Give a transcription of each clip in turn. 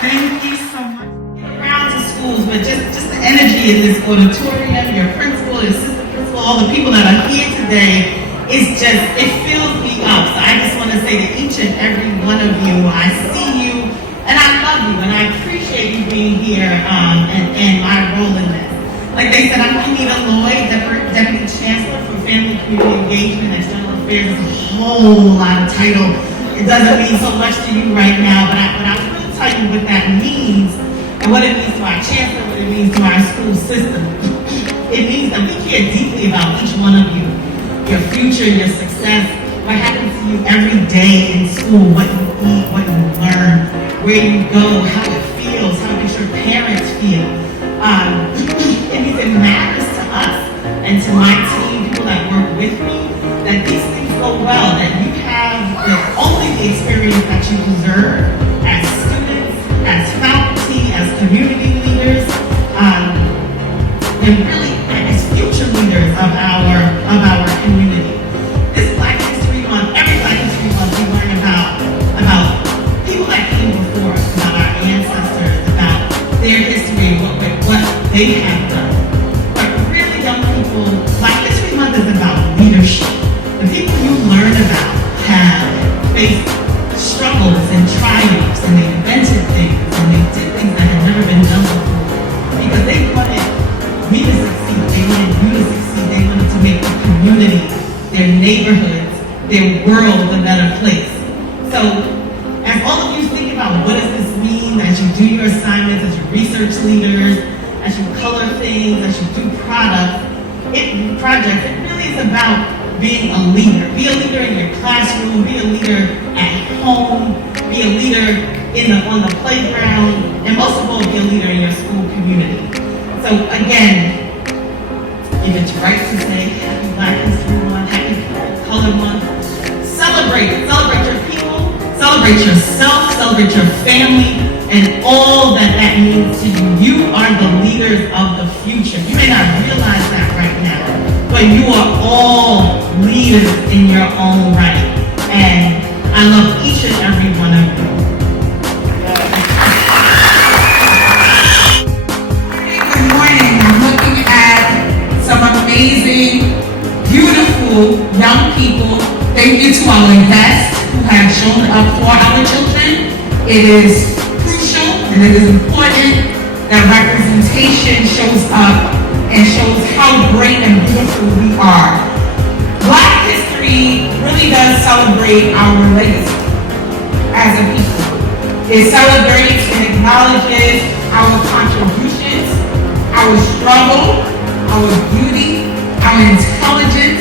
Thank you so much. Around to schools, but just the energy in this auditorium, your principal, your assistant principal, all the people that are here today, it fills me up. So I just want to say to each and every one of you, I see you, and I love you, and I appreciate you being here and my role in this. Like they said, I'm Anita Lloyd, Deputy Chancellor for Family Community Engagement and External Affairs. It's a whole lot of title. It doesn't mean so much to you right now, but I will tell you what that means and what it means to our chancellor, what it means to our school system. It means that we care deeply about each one of you, your future, your success, what happens to you every day in school, what you eat, what you learn, where you go, how it feels, how it makes your parents feel. It means it matters to us and to my team, people that work with me, that these things go well, that you have only the experience that you deserve as students, as faculty, as community leaders, and really as future leaders of our community. This Black History Month, every Black History Month, we learn about people that came before us, about our ancestors, about their history, what they have done. But really, young people, Black History Month is about leadership. The people you learn about have faced struggles and triumphs, and they invented things, and they did things that had never been done before. Because they wanted me to succeed, they wanted you to succeed, they wanted to make the community, their neighborhoods, their world a better place. So, as all of you think about what does this mean, as you do your assignments, as you research leaders, as you color things, as you do projects, it really is about being a leader. Be a leader in your classroom, be a leader at home, be a leader on the playground, and most of all, be a leader in your school community. So again, if it's right to say Happy Black History Month, Happy Color Month, celebrate your people, celebrate yourself, celebrate your family, and all that means to you. You are the leaders of the future. You may not realize that right now, but you are all leaders in your own right. And I love each and every one of you. Good morning. I'm looking at some amazing, beautiful young people. Thank you to our guests who have shown up for our children. It is crucial and it is important that representation shows up and shows how great and beautiful we are. Black history really does celebrate our legacy as a people. It celebrates and acknowledges our contributions, our struggle, our beauty, our intelligence.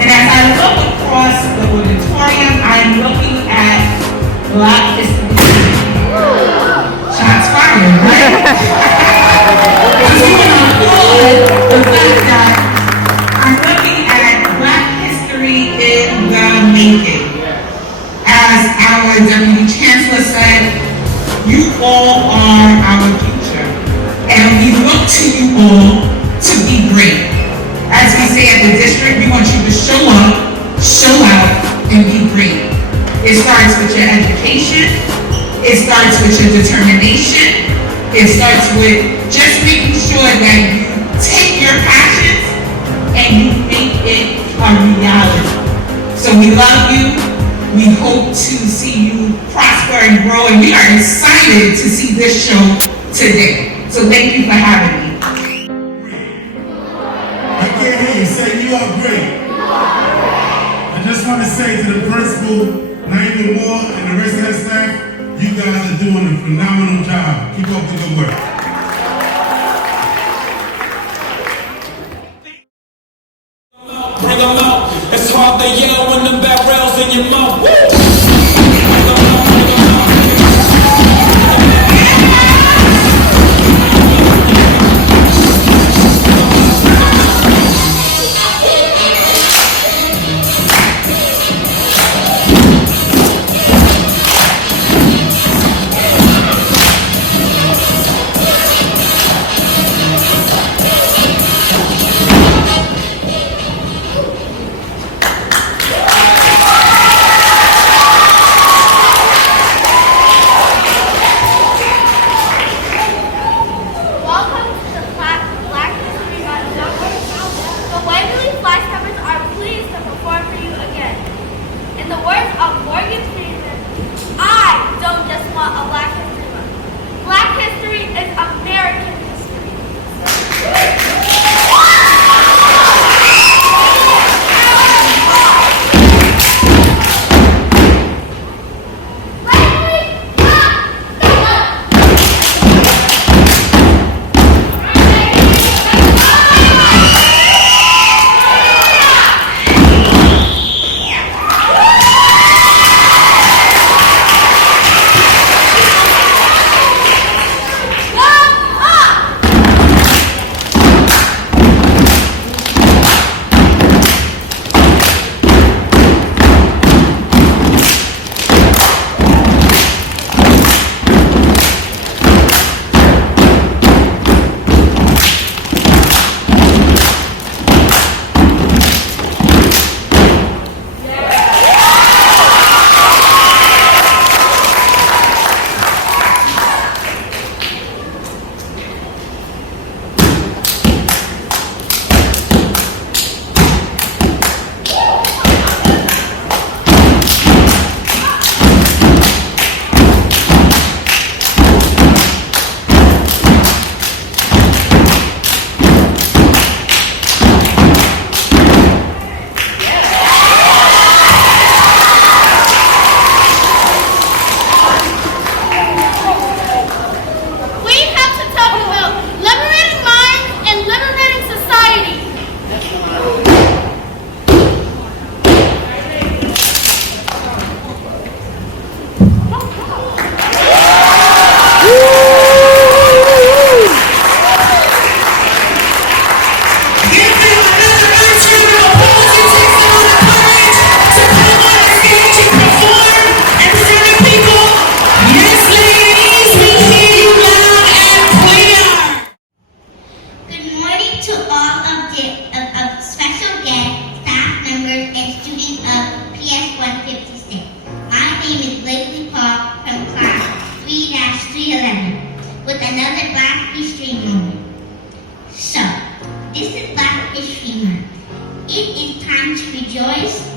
And as I look across the auditorium, I am looking at Black history. Shots fired, right? The fact that I'm looking at Black history in the making. As our Deputy Chancellor said, you all are our future. And we look to you all to be great. As we say at the district, we want you to show up, show out, and be great. It starts with your education. It starts with your determination. It starts with just making sure that you take your passions and you make it a reality. So we love you. We hope to see you prosper and grow, and we are excited to see this show today. So thank you for having me. phenomenal job. Keep up the good work. Bring 'em out. It's hard to yell when the barrel's in your mouth. Welcome to the Black History Month. The Waverly Flashcovers are pleased to perform for you again. In the words of Morgan Freeman, I don't just want a Black History Month. Black history is American history.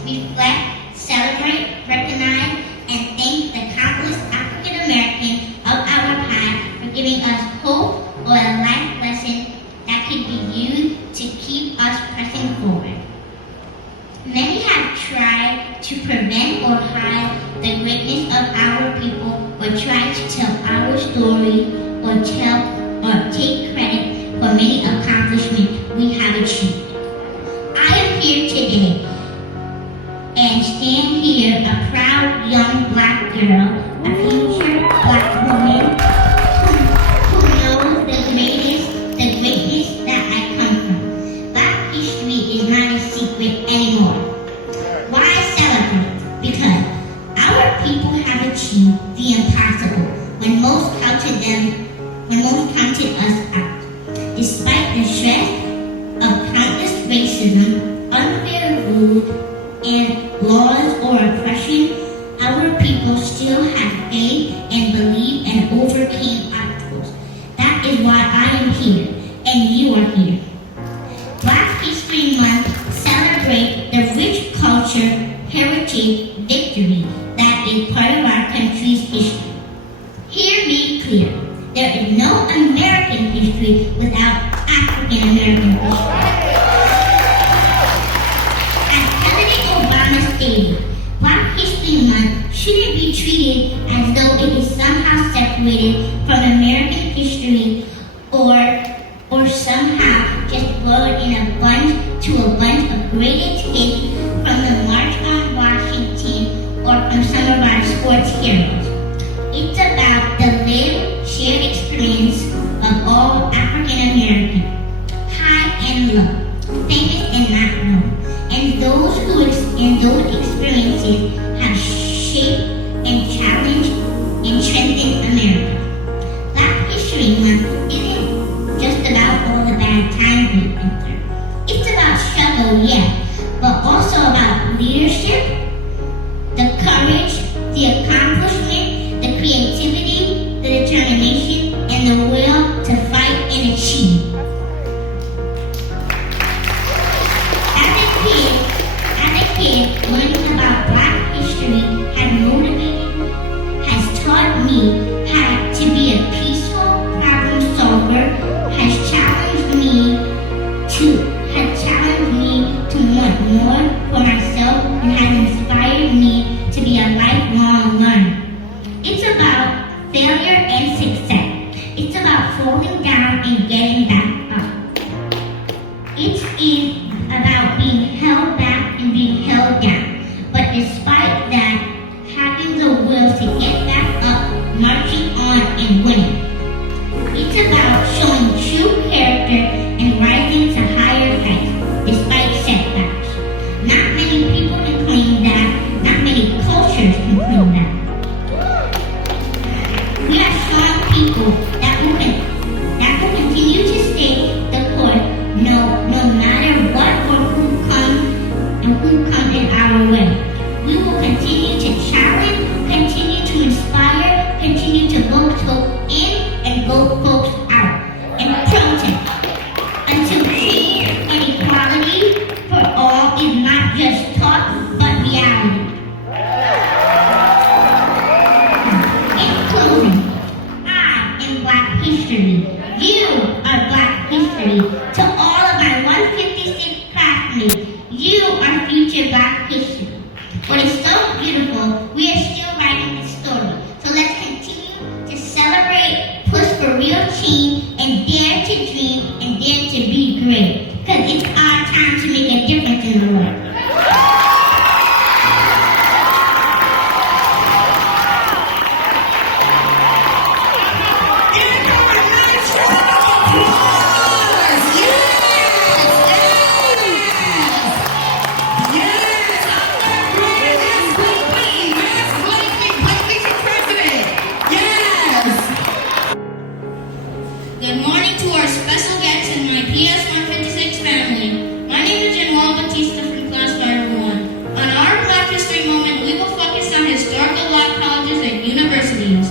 reflect, celebrate, recognize, and thank the countless African Americans of our past for giving us hope or a life lesson that could be used to keep us pressing forward. Many have tried to prevent or hide the greatness of our people, or try to tell our story, or take credit for many accomplishments we have achieved. I am here today and stand here a proud young black girl, a future black woman who knows the greatness that I come from. Black history is not a secret anymore. Why celebrate? Because our people have achieved the impossible when most counted us out. Despite the stress of countless racism, unfair rules, and laws or oppression, our people still have faith and believed and overcame obstacles. That is why I am here, and you are here. Black History Month celebrates the rich culture, heritage, victory that is part of our country's history. Hear me clear. There is no American history without African American history. As President Obama stated, Black History Month shouldn't be treated as though it is somehow separated from American history or somehow just blown in a bunch to a bunch of greatest hits from the March on Washington or from some of our sports heroes. It's about the lived, shared experience of all African Americans, high and low, famous and not known, and those experiences have shaped and challenged and strengthened America. Black History Month isn't just about all the bad times we've been through. It's about struggle, yeah, but also about leadership, the courage, the accomplishment, the creativity, the determination, and the will to fight and achieve. As a kid, learning about Black history has taught me how to be a peaceful problem solver, has challenged me to want more for myself, and has inspired me to be a lifelong learner. It's about failure and success. It's about falling down and getting back up. It is about being held back and being held down. But despite that, having the will to get back up, marching on and winning. It's about showing true character and rising to higher heights despite setbacks. Not many people can claim that. Not many cultures can claim that. We are strong people that will continue to stay the course no matter what or who comes in our way. We will continue to challenge, continue to inspire, continue to vote folks in and vote folks out, and protest until change and equality for all is not just talk but reality. In closing, I am Black history. You are Black history. To all of my 156 classmates, you are future Black history. What is so beautiful, we are still writing the story. So let's continue to celebrate, push for real change, and dare to dream and dare to be great. Because it's our time to make a difference in the world. Good morning to our special guests and my PS 156 family. My name is Januel Batista from Class 501. On our Black History Moment, we will focus on historical Black colleges and universities.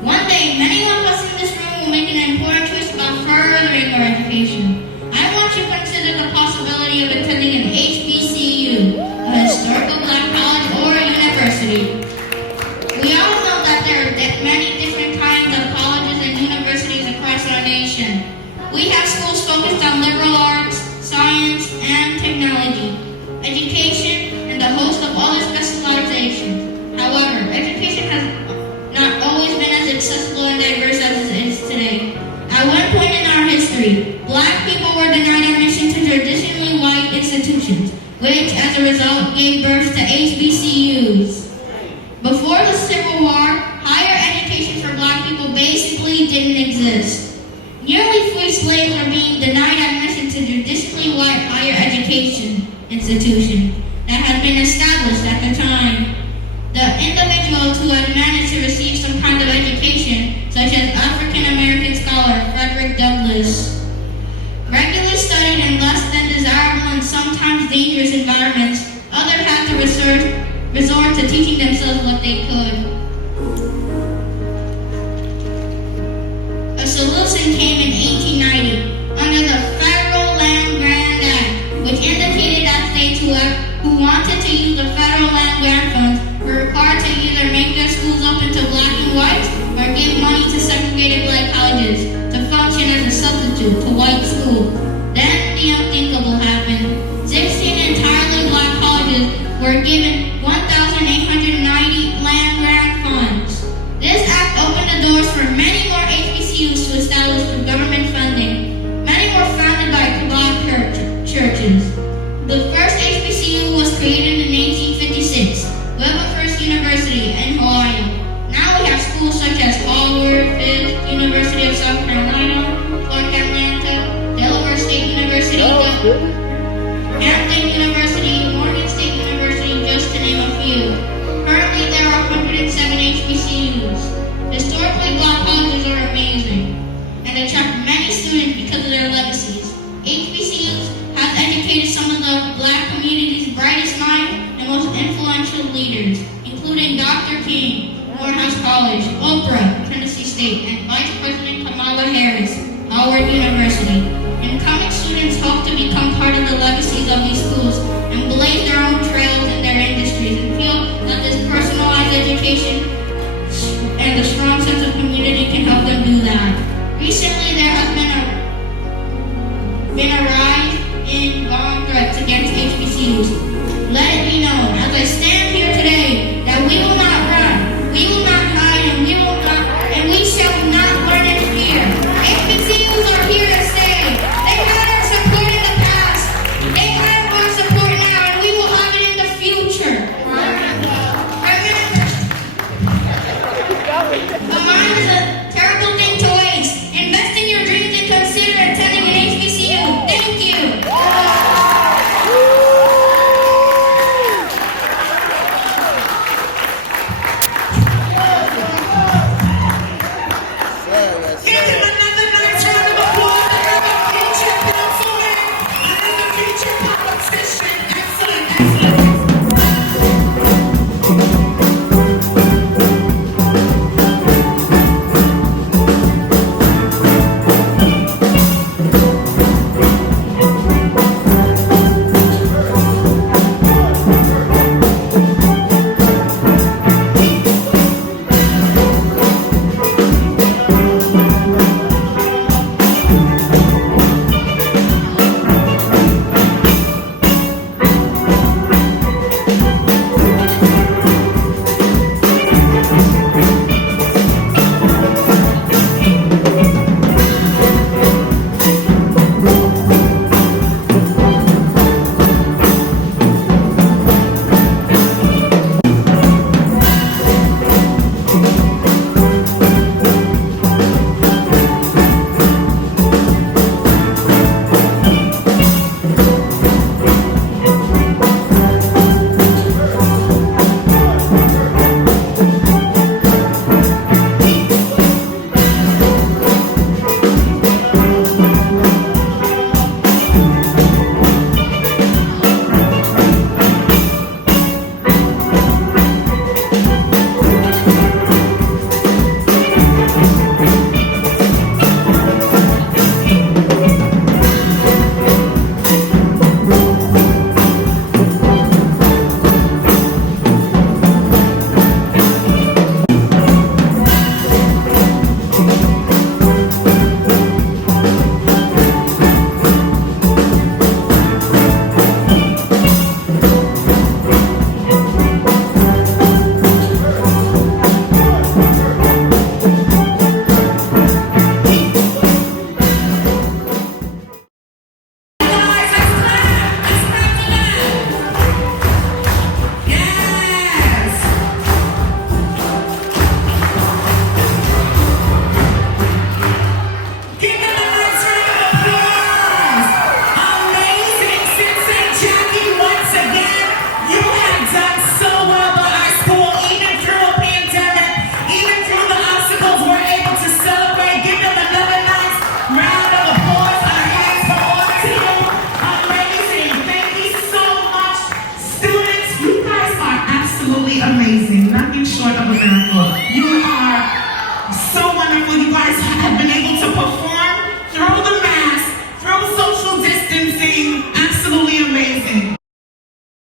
One day, many of us in this room will make an important choice about furthering our education. I want you to consider the possibility of attending an HBCU, a historical Black college or a university. We all know that there are many different kinds of colleges and universities across our nation. We have schools focused on liberal arts, science, and technology, education, and a host of other specializations. However, education has not always been as accessible and diverse as it is today. At one point in our history, Black people were denied admission to traditionally white institutions, which as a result gave birth to HBCUs. Before the Civil War, higher education for Black people basically didn't exist. Nearly free slaves were being denied admission to traditionally white higher education institutions that had been established at the time. The individuals who had managed to receive some kind of education, such as African-American scholar Frederick Douglass, regularly studied in less than desirable and sometimes dangerous environments. Others had to resort to teaching themselves what they could. A solution came in 1890 under the Federal Land Grant Act, which indicated that states who wanted to use the federal land grant funds were required to either make their schools open to Black and whites or give money to segregated Black colleges to function as a substitute to white schools. Then the unthinkable happened. 16 entirely Black colleges were given 1,890 land grant funds. This act sources. The first HBCU was created in 1856, Wilberforce University in Hawaii. Now we have schools such as Howard, Fisk, University of South Carolina, Clark Atlanta, Delaware State University, Hampton University, Morgan State University, just to name a few. Currently, there are 107 HBCUs. Historically, Black colleges are amazing and attract many students because of their legacies. HBCUs have educated some of the Black community's brightest minds and most influential leaders, including Dr. King, Morehouse College, Oprah, Tennessee State, and Vice President Kamala Harris, Howard University. Incoming students hope to become part of the legacies of these schools and blaze their own trails in their industries and feel that this personalized education and the strong sense of community can help them do that. Recently, there has been a rise in bomb threats against HBCUs. Let it be known, as I stand here today, that we will not run, we will not hide, and we shall not learn in fear. HBCUs are here to stay. They had our support in the past. They have our support now, and we will have it in the future. Remember, a mind is a terrible thing to waste. Invest in your dreams and consider attending an HBCU. Thank you. Give him another nice round of applause to have a future councilman and the future politician. Excellent, excellent.